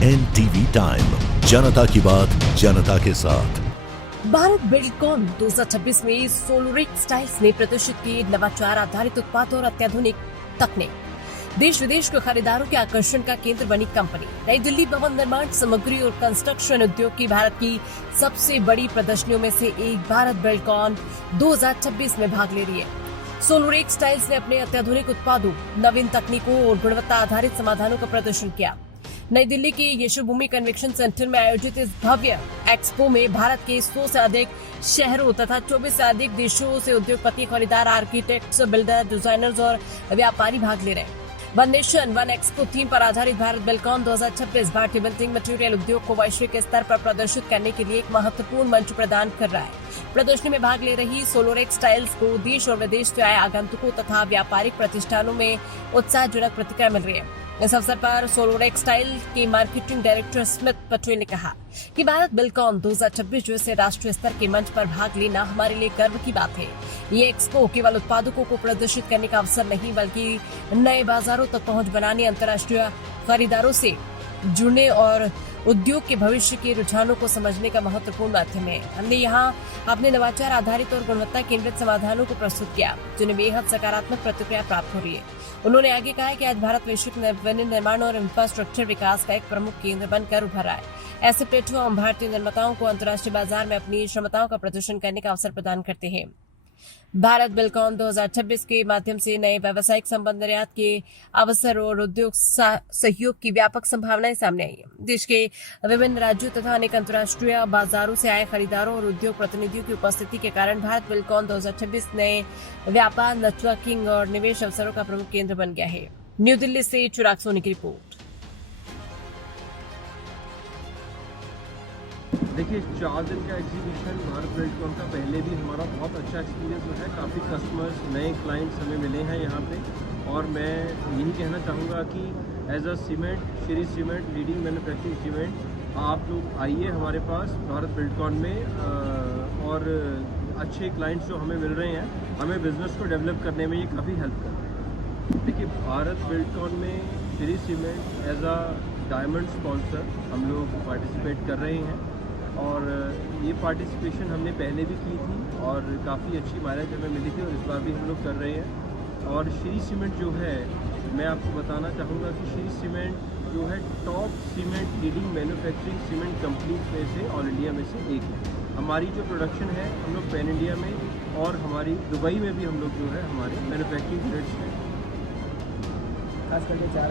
NTV time, जनता की बात जनता के साथ। भारत बिल्डकॉन 2026 में सोलरिक स्टाइल्स ने प्रदर्शित किए नवाचार आधारित उत्पाद और अत्याधुनिक तकनीक। देश विदेश के खरीदारों के आकर्षण का केंद्र बनी कंपनी नई दिल्ली भवन निर्माण सामग्री और कंस्ट्रक्शन उद्योग की भारत की सबसे बड़ी प्रदर्शनियों में से एक भारत बिल्डकॉन 2026 में भाग ले रही है। सोलरिक स्टाइल्स ने अपने अत्याधुनिक उत्पादों, नवीन तकनीकों और गुणवत्ता आधारित समाधानों का प्रदर्शन किया। नई दिल्ली के यशोभूमि कन्वेंशन सेंटर में आयोजित इस भव्य एक्सपो में भारत के 100 से अधिक शहरों तथा 24 से अधिक देशों से उद्योगपति, खरीदार, आर्किटेक्ट्स, बिल्डर, डिजाइनर्स और व्यापारी भाग ले रहे हैं। One nation one expo theme पर आधारित भारत बिल्डकॉन 2026 भारतीय बिल्डिंग मटेरियल उद्योग को वैश्विक स्तर पर प्रदर्शित करने के लिए एक महत्वपूर्ण मंच प्रदान कर रहा है। प्रदर्शनी में भाग ले रही सोलरिक स्टाइल्स को देश और विदेश से आए आगंतुकों तथा व्यापारिक प्रतिष्ठानों में उत्साहजनक प्रतिक्रिया मिल रही है। इस अवसर पर सोलरिक स्टाइल के मार्केटिंग डायरेक्टर स्मिथ पटेल ने कहा कि भारत बिल्डकॉन 2026 जैसे राष्ट्रीय स्तर के मंच पर भाग लेना हमारे लिए गर्व की बात है। ये एक्सपो केवल उत्पादकों को प्रदर्शित करने का अवसर नहीं, बल्कि नए बाजारों तक पहुंच बनाने, अंतर्राष्ट्रीय खरीदारों से जुड़ने और उद्योग के भविष्य के रुझानों को समझने का महत्वपूर्ण माध्यम है। हमने यहाँ अपने नवाचार आधारित और गुणवत्ता केंद्रित समाधानों को प्रस्तुत किया, जिन्हें बेहद सकारात्मक प्रतिक्रिया प्राप्त हो रही है। उन्होंने आगे कहा कि आज भारत वैश्विक निर्माण और इंफ्रास्ट्रक्चर विकास का एक प्रमुख केंद्र बनकर उभर रहा है। ऐसे प्लेटफॉर्म भारतीय निर्माताओं को अंतर्राष्ट्रीय बाजार में अपनी क्षमताओं का प्रदर्शन करने का अवसर प्रदान करते हैं। भारत बिल्डकॉन 2026 के माध्यम से नए व्यावसायिक संबंध, निर्यात के अवसर और उद्योग सहयोग की व्यापक संभावनाएं सामने आई है। देश के विभिन्न राज्यों तथा अनेक अंतर्राष्ट्रीय बाजारों से आए खरीदारों और उद्योग प्रतिनिधियों की उपस्थिति के कारण भारत बिल्डकॉन 2026 नए व्यापार, नेटवर्किंग और निवेश अवसरों का प्रमुख केंद्र बन गया है। न्यू दिल्ली से चिराग सोनी की रिपोर्ट। देखिए, 4 दिन का एग्जीबिशन भारत बिल्डकॉन का पहले भी हमारा बहुत अच्छा एक्सपीरियंस है। काफ़ी कस्टमर्स, नए क्लाइंट्स हमें मिले हैं यहाँ पे, और मैं यही कहना चाहूँगा कि as a cement, Shri cement, leading manufacturing cement, आप लोग आइए हमारे पास भारत बिल्डकॉन में, और अच्छे क्लाइंट्स जो हमें मिल रहे हैं, हमें बिज़नेस को डेवलप करने में ये काफ़ी हेल्प कर रहे हैं। देखिए, भारत बिल्डकॉन में Shri cement as a diamond sponsor हम लोग पार्टिसिपेट कर रहे हैं, और ये पार्टिसिपेशन हमने पहले भी की थी और काफ़ी अच्छी माइलेज हमें मिली थी, और इस बार भी हम लोग कर रहे हैं। और श्री सीमेंट जो है, मैं आपको बताना चाहूँगा कि श्री सीमेंट जो है top cement leading manufacturing cement companies में से, ऑल इंडिया में से एक है। हमारी जो प्रोडक्शन है, हम लोग पैन इंडिया में और हमारी दुबई में भी हम लोग जो है हमारे मैन्युफैक्चरिंग यूनिट्स हैं। खास करके चार